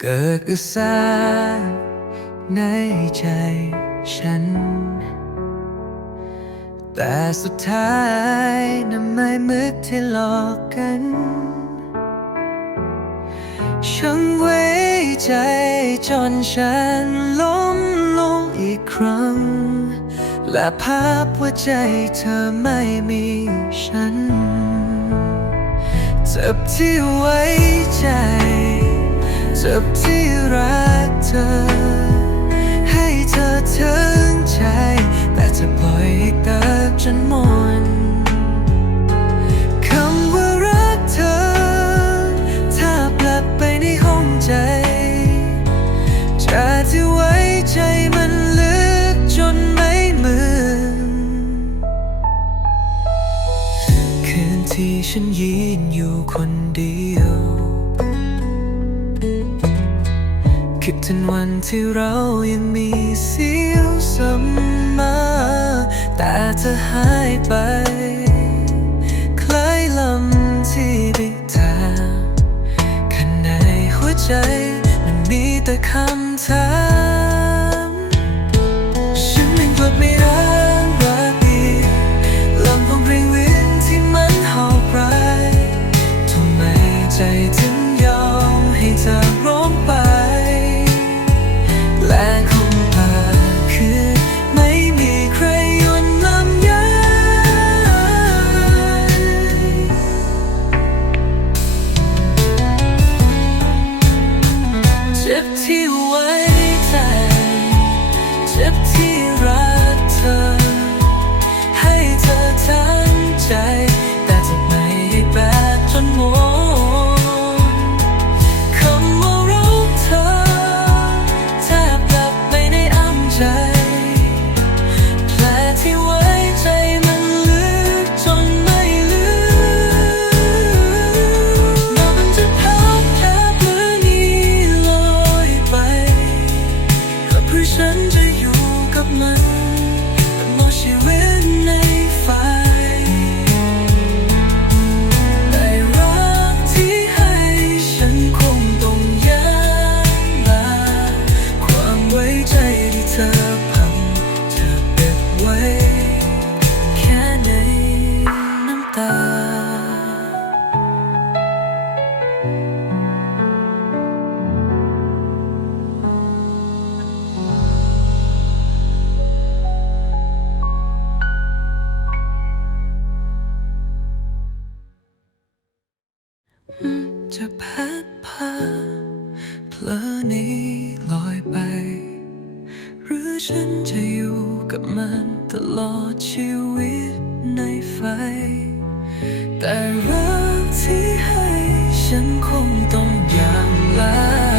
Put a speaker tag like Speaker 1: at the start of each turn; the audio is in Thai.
Speaker 1: เกิดกระแสในใจฉัน แต่สุดท้ายนั้นไม่มึกที่หลอกกันฉันไว้ใจจนฉันล้มลงอีกครั้ง และภาพว่าใจเธอไม่มีฉันเจ็บที่ไว้ เจ็บที่รักเธอ ให้เธอเธอ คิดถึงวันที่เรายังมีเสียวสมอแต่เธอหายไป คล้ายลมที่บิดทางข้างในหัวใจมันมีแต่คำถามฉันยังกลับไม่รักรักอีกลำพังเพลงวินที่มันหอบร้ายทำไมใจถึง จะพัดพาเพลินี้ลอยไป หรือฉันจะอยู่กับมันตลอดชีวิตในไฟ แต่รักที่ให้ฉันคงต้องยามลา